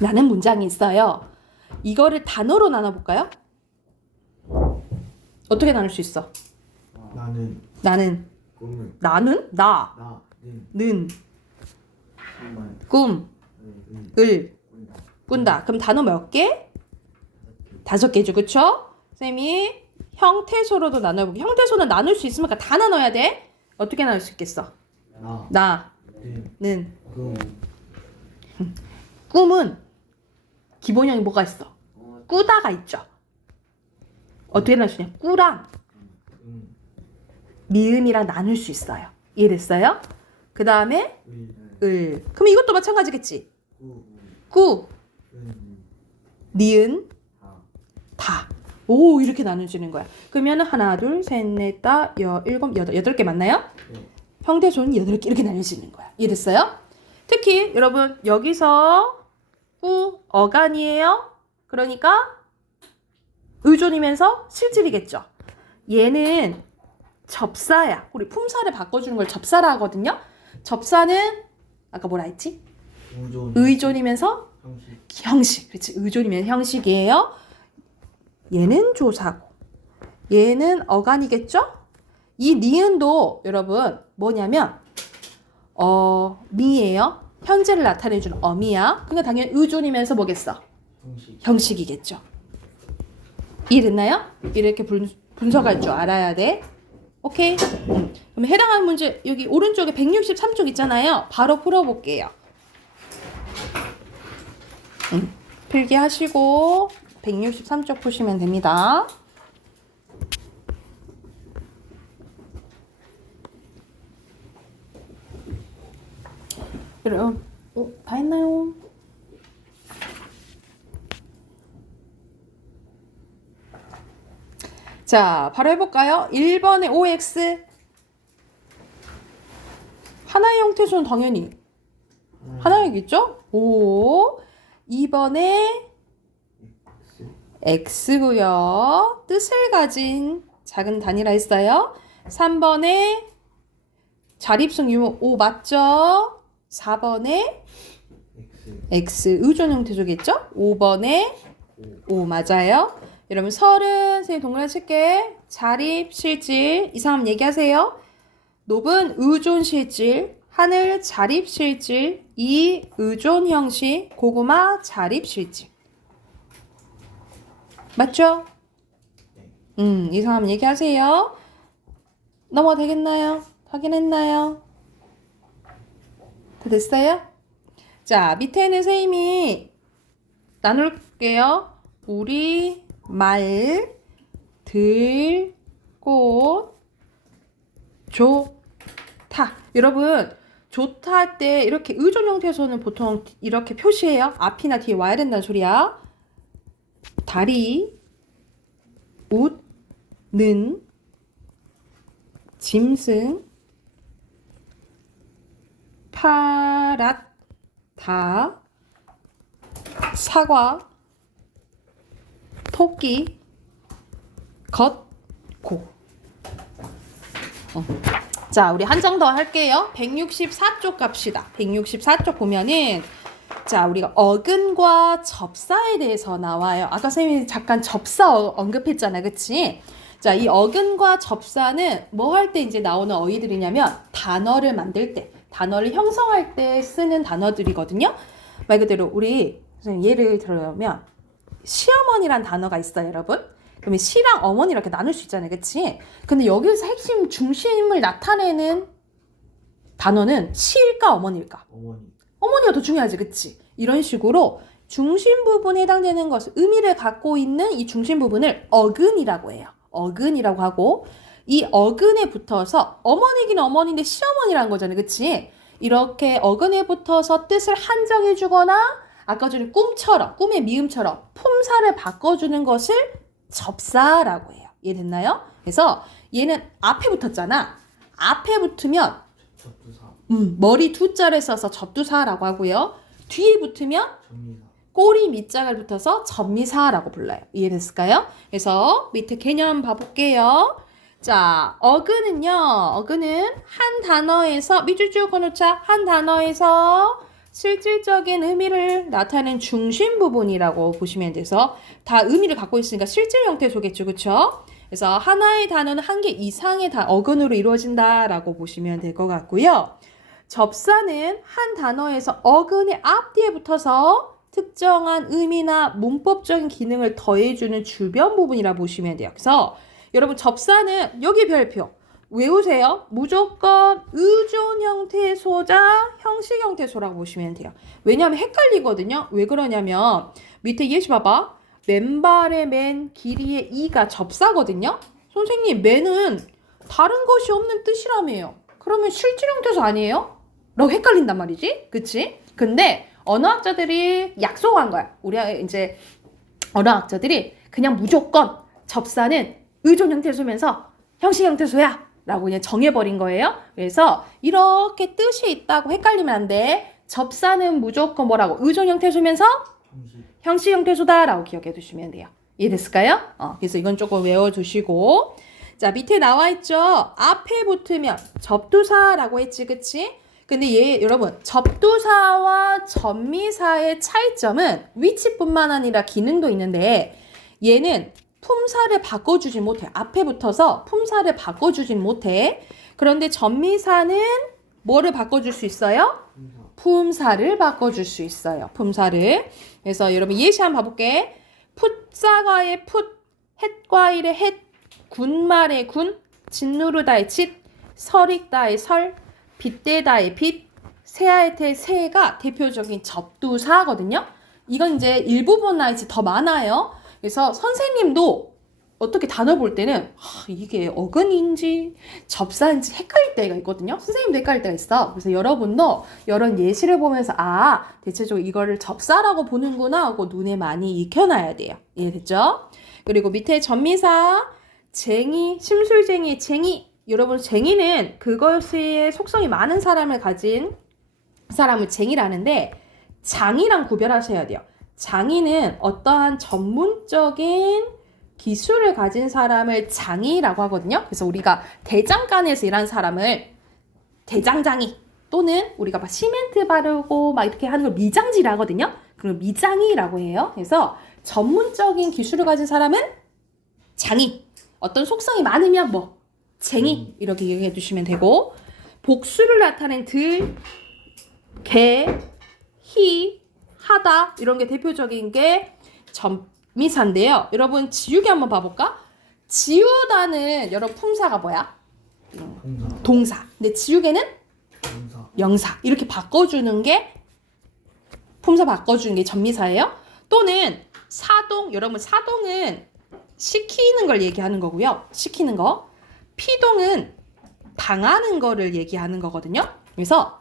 라는 문장이 있어요. 이거를 단어로 나눠볼까요? 어떻게 나눌 수 있어? 나는 나는 꿈을. 나 나는 는 정말 꿈을 꾼다. 꾼다. 그럼 단어 몇 개? 5개죠. 그쵸? 선생님이 형태소로도 나눠보고 형태소는 나눌 수 있으니까 다 나눠야 돼. 어떻게 나눌 수 있겠어? 나는 나는 꿈. 꿈은 기본형이 뭐가 있어? 꾸다가 있죠. 어떻게 나눌 수 있냐? 꾸랑 미음이랑 나눌 수 있어요. 이해됐어요? 그 다음에 을. 그럼 이것도 마찬가지겠지. 꾸, 니은, 다. 오, 이렇게 나눠지는 거야. 그러면 하나, 둘, 셋, 넷, 다, 일곱, 여덟 개 맞나요? 네. 형태소는 8개 이렇게 나눠지는 거야. 이해됐어요? 특히 여러분 여기서 꾸 어간이에요. 그러니까 의존이면서 실질이겠죠. 얘는 접사야. 우리 품사를 바꿔주는 걸 접사라 하거든요. 접사는 아까 뭐라 했지? 의존이면서 형식. 형식. 그렇지. 의존이면 형식이에요. 얘는 조사고 얘는 어간이겠죠? 이 니은도 여러분 뭐냐면 미예요. 현재를 나타내주는 어미야. 그러니까 당연히 의존이면서 뭐겠어? 형식이겠죠. 이해됐나요? 이렇게 분석할 줄 알아야 돼. 오케이? 그럼 해당하는 문제 여기 오른쪽에 163쪽 있잖아요. 바로 풀어볼게요. 필기하시고 163쪽 푸시면 됩니다. 그럼 다 했나요? 자, 바로 해볼까요? 1번의 OX 하나의 형태소는 당연히 하나이겠죠? O 2번에 X고요. 뜻을 가진 작은 단위라 했어요. 3번에 자립성 유무 O 맞죠? 4번에 X 의존 형태소겠죠? 5번에 O 맞아요. 여러분 설은 선생님 동그라미 칠게. 자립 실질 이상하면 얘기하세요. 높은 의존 실질, 하늘 자립 실질, 이 의존 형식, 고구마 자립 실질. 맞죠? 이상하면 얘기하세요. 넘어가 되겠나요? 확인했나요? 다 됐어요? 자, 밑에는 선생님이 나눌게요. 우리 말 들꽃 좋다. 여러분 좋다 할 때 이렇게 의존 형태에서는 보통 이렇게 표시해요. 앞이나 뒤에 와야 된다는 소리야. 다리 웃는 짐승 파랗다 사과 토끼 걷고 자, 우리 한 장 더 할게요. 164쪽 갑시다. 164쪽 보면은 자, 우리가 어근과 접사에 대해서 나와요. 아까 선생님이 잠깐 접사 언급했잖아. 그치? 자, 이 어근과 접사는 뭐 할 때 이제 나오는 어휘들이냐면 단어를 만들 때, 단어를 형성할 때 쓰는 단어들이거든요. 말 그대로 우리 선생님 예를 들면 시어머니란 단어가 있어요, 여러분. 그러면 시랑 어머니 이렇게 나눌 수 있잖아요. 그치? 근데 여기서 핵심 중심을 나타내는 단어는 시일까 어머니일까? 어머니. 어머니가 더 중요하지. 그치? 이런 식으로 중심 부분에 해당되는 것을 의미를 갖고 있는 이 중심 부분을 어근이라고 해요. 어근이라고 하고 이 어근에 붙어서 어머니긴 어머니인데 시어머니라는 거잖아요. 그치? 이렇게 어근에 붙어서 뜻을 한정해 주거나 아까 전에 꿈처럼 꿈의 미음처럼 품사를 바꿔주는 것을 접사라고 해요. 이해됐나요? 그래서 얘는 앞에 붙었잖아. 앞에 붙으면 접두사. 머리 두 자를 써서 접두사라고 하고요. 뒤에 붙으면 전미사. 꼬리 밑자가 붙어서 접미사라고 불러요. 이해됐을까요? 그래서 밑에 개념 봐볼게요. 자, 어근은요. 어근은 한 단어에서 밑줄 그어놓자. 한 단어에서 실질적인 의미를 나타내는 중심 부분이라고 보시면 돼서 다 의미를 갖고 있으니까 실질 형태 소겠죠. 그쵸? 그래서 하나의 단어는 한 개 이상의 어근으로 이루어진다라고 보시면 될 것 같고요. 접사는 한 단어에서 어근의 앞뒤에 붙어서 특정한 의미나 문법적인 기능을 더해주는 주변 부분이라 보시면 돼요. 그래서 여러분 접사는 여기 별표 외우세요. 무조건 의존 형태 소자, 형식 형태 소라고 보시면 돼요. 왜냐하면 헷갈리거든요. 왜 그러냐면 밑에 예시 봐봐. 맨발의 맨, 길이의 이가 접사거든요. 선생님, 맨은 다른 것이 없는 뜻이라며요. 그러면 실질 형태소 아니에요? 라고 헷갈린단 말이지. 그치? 근데 언어학자들이 약속한 거야. 우리 이제 언어학자들이 그냥 무조건 접사는 의존 형태소면서 형식 형태소야 라고 그냥 정해버린 거예요. 그래서 이렇게 뜻이 있다고 헷갈리면 안 돼. 접사는 무조건 뭐라고? 의존 형태소면서 형식 형태소다 라고 기억해 두시면 돼요. 이해됐을까요? 그래서 이건 조금 외워두시고 자 밑에 나와 있죠. 앞에 붙으면 접두사라고 했지. 그치? 근데 여러분 접두사와 접미사의 차이점은 위치뿐만 아니라 기능도 있는데 얘는 품사를 바꿔주지 못해. 앞에 붙어서 품사를 바꿔주지 못해. 그런데 접미사는 뭐를 바꿔줄 수 있어요? 품사를 바꿔줄 수 있어요. 품사를. 그래서 여러분 예시 한번 봐볼게. 풋사과의 풋, 햇과일의 햇, 군말의 군, 짓누르다의 짓, 설익다의 설, 빗대다의 빗, 새하의 태, 새가 대표적인 접두사거든요. 이건 이제 일부분 나이지 더 많아요. 그래서 선생님도 어떻게 단어 볼 때는 이게 어근인지 접사인지 헷갈릴 때가 있거든요. 선생님도 헷갈릴 때가 있어. 그래서 여러분도 이런 예시를 보면서 대체적으로 이거를 접사라고 보는구나 하고 눈에 많이 익혀놔야 돼요. 이해됐죠? 그리고 밑에 접미사 쟁이, 심술쟁이의 쟁이. 여러분 쟁이는 그것의 속성이 많은 사람을 가진 사람을 쟁이라는데 장이랑 구별하셔야 돼요. 장이는 어떠한 전문적인 기술을 가진 사람을 장이라고 하거든요. 그래서 우리가 대장간에서 일하는 사람을 대장장이 또는 우리가 막 시멘트 바르고 막 이렇게 하는 걸 미장지라 하거든요. 그걸 미장이라고 해요. 그래서 전문적인 기술을 가진 사람은 장이. 어떤 속성이 많으면 뭐 쟁이 이렇게 얘기해 주시면 되고 복수를 나타낸 들, 개, 희, 하다 이런 게 대표적인 게 접미사인데요. 여러분 지우개 한번 봐볼까? 지우다는 여러분 품사가 뭐야? 동사. 동사. 근데 지우개는 동사. 명사. 이렇게 바꿔주는 게 품사 바꿔주는 게 전미사예요. 또는 사동, 여러분 사동은 시키는 걸 얘기하는 거고요. 시키는 거. 피동은 당하는 거를 얘기하는 거거든요. 그래서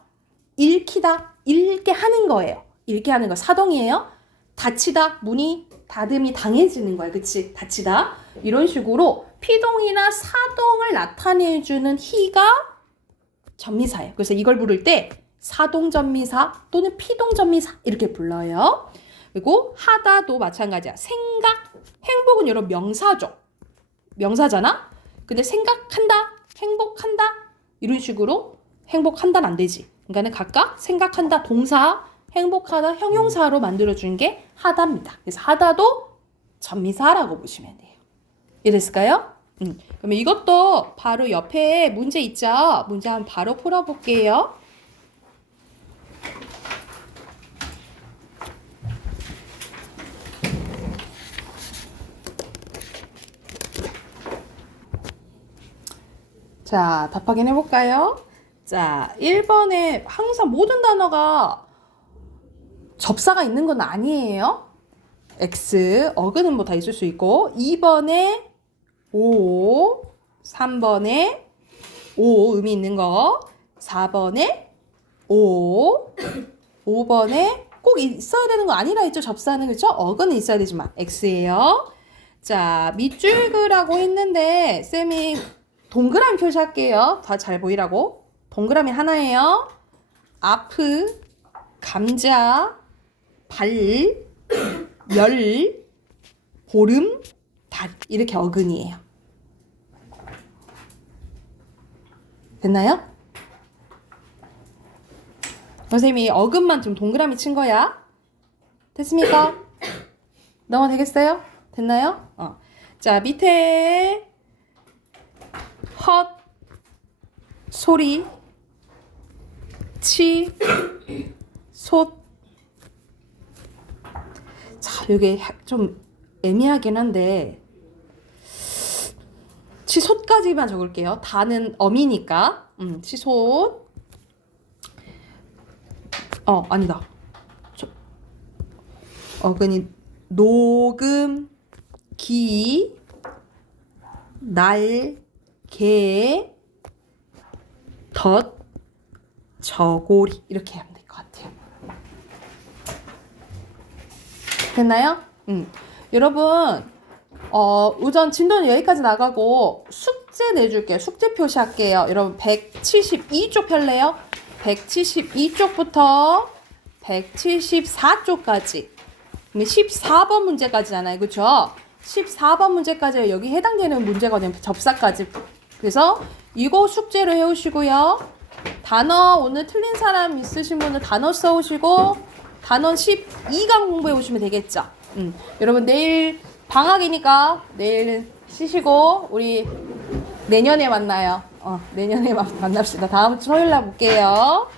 읽히다, 읽게 하는 거예요. 읽게 하는 거 사동이에요. 닫히다, 문이 닫음이 당해지는 거예요. 그치? 닫히다. 이런 식으로 피동이나 사동을 나타내주는 히가 전미사예요. 그래서 이걸 부를 때 사동전미사 또는 피동전미사 이렇게 불러요. 그리고 하다도 마찬가지야. 생각, 행복은 여러분 명사죠. 명사잖아? 근데 생각한다, 행복한다 이런 식으로 행복한다는 안 되지. 그러니까는 각각 생각한다 동사, 행복하다 형용사로 만들어준 게 하다입니다. 그래서 하다도 전미사라고 보시면 돼요. 이해됐을까요? 그러면 이것도 바로 옆에 문제 있죠? 문제 한번 바로 풀어볼게요. 자, 답 확인해볼까요? 자, 1번에 항상 모든 단어가 접사가 있는 건 아니에요. X, 어근은 뭐 다 있을 수 있고 2번에 O, 3번에 O 의미 있는 거 4번에 O, 5번에 꼭 있어야 되는 거 아니라 했죠. 접사는 그렇죠? 어근은 있어야 되지만 X예요. 자, 밑줄 그라고 했는데 쌤이 동그라미 표시할게요. 다 잘 보이라고. 동그라미 하나예요. 아프, 감자, 발, 열, 보름, 달 이렇게 어근이에요. 됐나요? 선생님이 어근만 좀 동그라미 친 거야. 됐습니까? 넘어 되겠어요? 됐나요? 자, 밑에 헛, 소리, 치, 솥. 자, 이게 좀 애매하긴 한데 치솥까지만 적을게요. 다는 어미니까. 치솥. 아니다. 어근이 녹음, 기, 날, 개, 덧, 저고리 이렇게 하면 될 것 같아요. 됐나요? 여러분 우선 진도는 여기까지 나가고 숙제 내줄게요. 숙제 표시할게요. 여러분 172쪽 펼래요. 172쪽부터 174쪽까지 14번 문제까지잖아요. 그쵸? 14번 문제까지 여기 해당되는 문제거든요. 접사까지. 그래서 이거 숙제로 해오시고요. 단어 오늘 틀린 사람 있으신 분은 단어 써오시고 단원 12강 공부해 오시면 되겠죠. 여러분 내일 방학이니까 내일은 쉬시고 우리 내년에 만나요. 내년에 만납시다. 다음 주 토요일 날 볼게요.